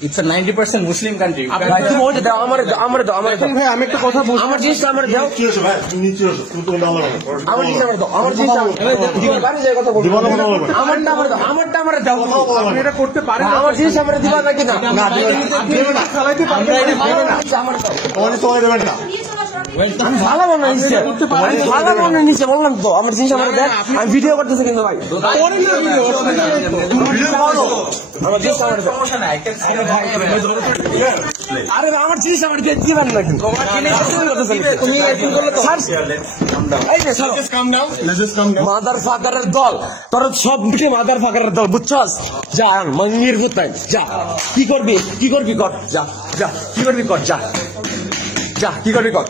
It's a 90% Muslim country. ভাই তুমি ওইটা দাও আমার দাও ভাই আমি একটা কথা বলছি আমার জিনিস আমার দাও কি হচ্ছে ভাই তুমি নিচে আসো তুমি তো আল্লাহ আমার জিনিস আমার দাও আমার জিনিস বাড়ি যায় কথা বলবো আমারটা আমার দাও আপনি এটা করতে পারেন আমার জিনিস আমার দিবা নাকি না না দিবেন না চালাইতে পারবেন আমার দাও তোমার চলে দেবেন না আমি ভালো বানাই নিচে ভালো বানাই নিচে বললাম তো আমার জিনিস আমার দেখ আমি ভিডিও করতেছি কিন্তু ভাই আমার জিনিস আমার দাও আরে আমার জিনিস আমার দিয়ে দিবেন না কিন্তু তুমি একটু বললে তো এই যে মাদার ফাকারের দল তোর সব মিটে মাদার ফাকারের দল বুঝছস যা মঙ্গির বুতাই যা কি করবি কর যা কি করবি কর যা কি করবি কর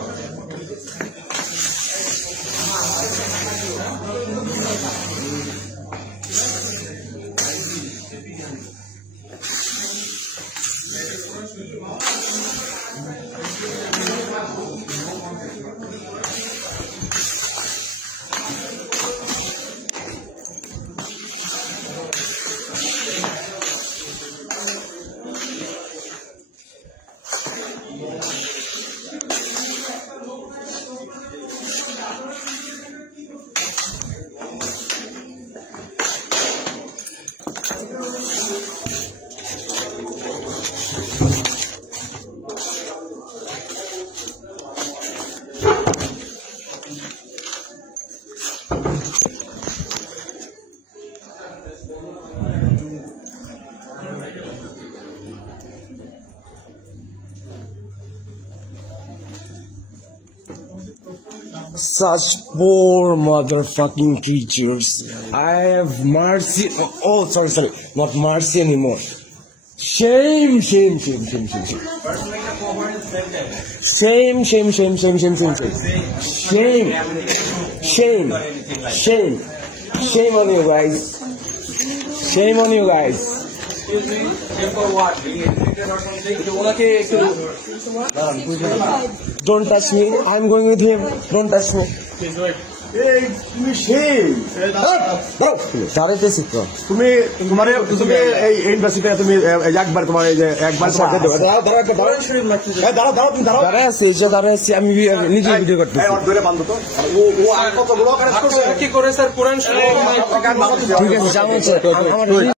Such poor motherfucking creatures. I have mercy. Oh, sorry. Not mercy anymore. Shame. Shame. Shame on you guys. Shame for what? Don't touch me. I'm going with him. Don't touch me. তুমি সেই দাঁড়াইতেছি তো তুমি এই ইউনিভার্সিটিতে তুমি একবার তোমার এই যে একবার তোমাকে দেবো দাঁড়াও তুমি দাঁড়ায় আছি আমি নিজে ভিডিও করতেছি ধরে বান্ধব তো ও আর কতগুলো কি করে স্যার কোরআন ঠিক আছে